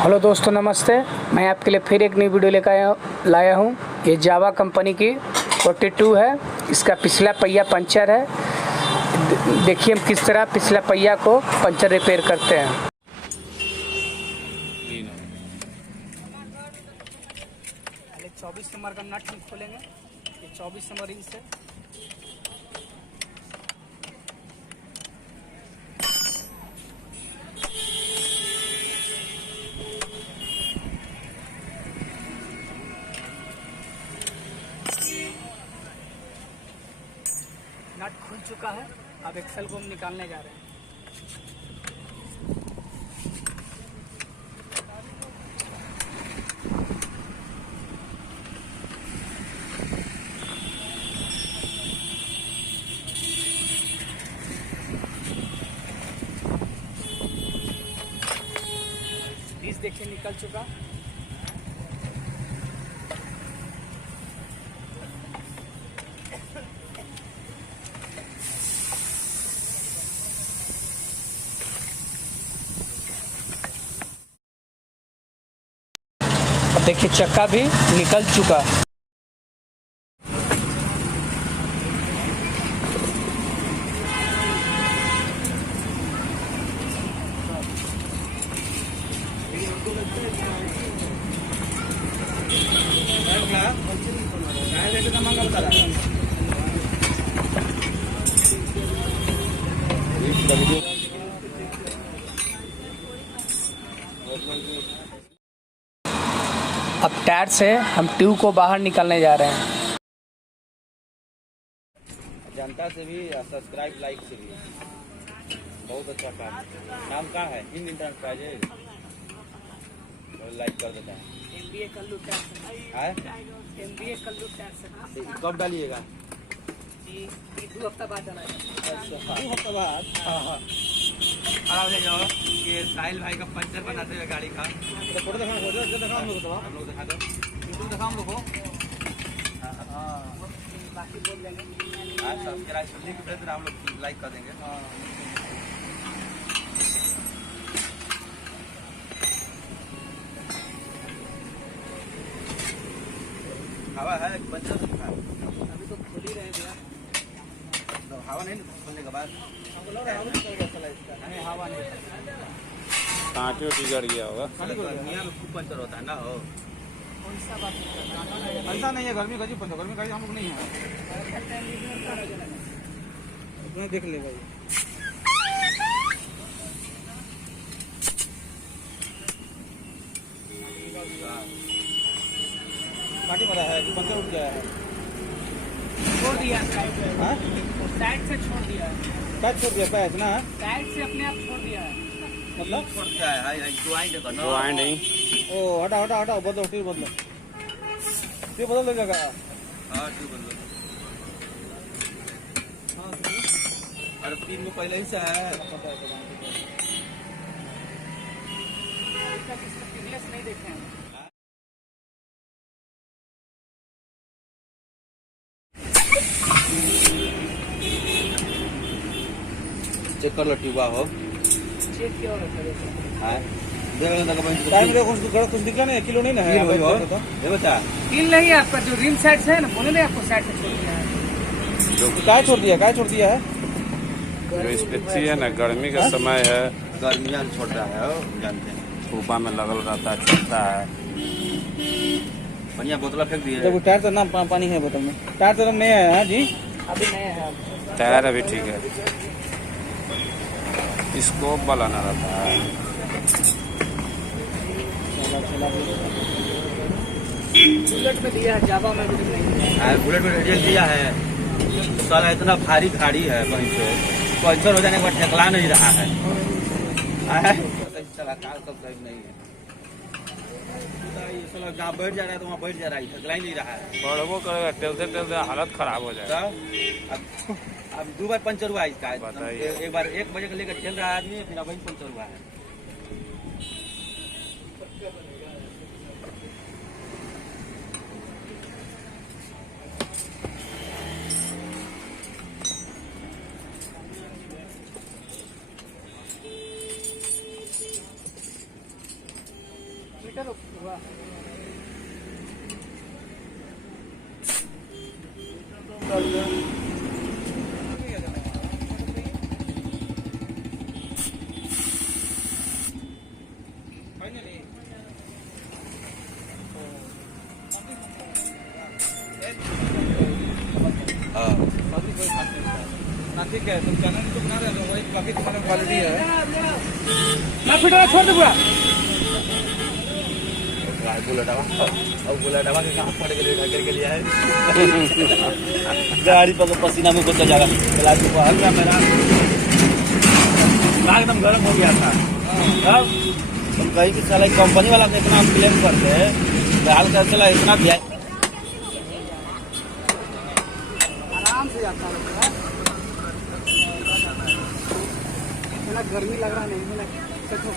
Hello दोस्तों, नमस्ते। मैं आपके लिए फिर एक नई वीडियो लेकर लाया हूँ। ये जावा कंपनी की 42 है। इसका पिछला पहिया पंचर है। देखिए हम किस तरह पिछला पहिया को पंचर रिपेयर करते हैं। पहले 24 नंबर का नट हम खोलेंगे। ये 24 नंबर इंच से नट खुल चुका है। अब एक्सल को हम निकालने जा रहे हैं। पीस देखिए निकल चुका। अब देखिए चक्का भी निकल चुका। अब टायर से हम ट्यूब को बाहर निकालने जा रहे हैं। जनता से भी सब्सक्राइब लाइक से भी बहुत अच्छा काम। नाम क्या है? हिंद इंटरप्राइजेज। लाइक कर देता है। MBA Kallu tyre. कब डालिएगा? ये 2 हफ्ता बाद डाला। 2 हफ्ता बाद? हाँ। आराम से जाओ। ये साहिल भाई का पंचर बनाते हुए गाड़ी का फोटो दिखाओ हम लोग दिखा दो। दिखाओ हम लोग को। बाकी बोल देंगे। सब्सक्राइब लिंक भेज देना, हम लोग लाइक कर देंगे। हवा है पंचर अभी तो खोल ही रहे भैया। तो हवा नहीं खोलने के बाद नहीं, हवा नहीं। कांटे बिगड़ गया होगा। गर्मिया में खूब पंचर होता है ना। हो कौन सा बात है? ऐसा नहीं है। गर्मी का जी पंचर, गर्मी का हम लोग नहीं है। उतना देख ले भाई। काटी पड़ा है कि पंचर उठ गया है? छोड़ दिया साइड से छोड़ दिया। पैच छोड़ दिया? पैच ना साइड से अपने आप छोड़ दिया है। मतलब छोड़ दिया है। जो आए नहीं। ओ हटा बदलो, ट्यूब बदलो। ट्यूब बदल देगा। हाँ ट्यूब बदलो। अरे 3 में पहले ही से है। नहीं देखे हैं। चेक कर लो ट्यूबा हो। चेक किया हाँ टाइम कुछ दिखा नहीं है। किलो नहीं ना है ये बता। किल नहीं है आपका। जो रिम साइड से है ना, बोले नहीं आपको साइड से छोड़ दिया है। काय छोड़ दिया है? जो स्थिति है ना, गर्मी का समय है। गर्मियाँ छोड़ रहा है, जानते हैं। धूपा में लगल रहता है, छोड़ता है। बढ़िया बोतल फेंक दिए। देखो टायर तो ना पानी है बोतल में। टायर तो नया है। हाँ जी, अभी नया है। टायर अभी ठीक है। स्कोप वाला ना रहता है। बुलेट में दिया है, जावा में भी नहीं है। बुलेट में रेडियल दिया है। साला इतना भारी गाड़ी है, कहीं से पंचर हो जाने के बाद ठेकला नहीं रहा है। चला कार सब सही नहीं है। जहाँ बैठ जा रहा है तो वहाँ बैठ जा रहा है, ठेकला ही नहीं रहा है। बढ़बो करेगा, टेलते हालत खराब हो जाएगा। अब 2 बार पंचर हुआ इसका। बताइए। एक बार 1 बजे को लेकर खेल रहा है आदमी, फिर वही पंचर हुआ है। ठीक है, तुम चैनल तो बना रहे हो, वही काफी तुम्हारा क्वालिटी है ना फिर छोड़ दे पूरा। बुलेटवा के कहाँ पड़ गए के लिए है गाड़ी पर पसीना में कुछ जाएगा हल्का मेरा दिमाग एकदम गर्म हो गया था। तब तुम कहीं कि साला कंपनी वाला से इतना क्लेम करते हैं हाल का चला इतना भी आराम से जाता है इतना गर्मी लग रहा नहीं देखो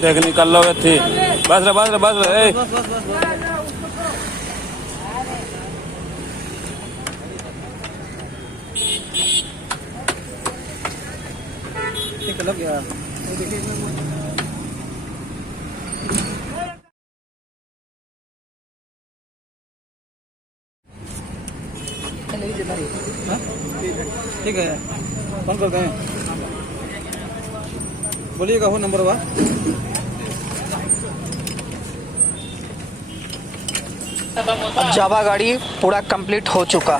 देख निकल लो थी बस रे लग गया ठीक है, फोन करते हैं, बोलिएगा हो नंबर हुआ। जावा गाड़ी पूरा कंप्लीट हो चुका।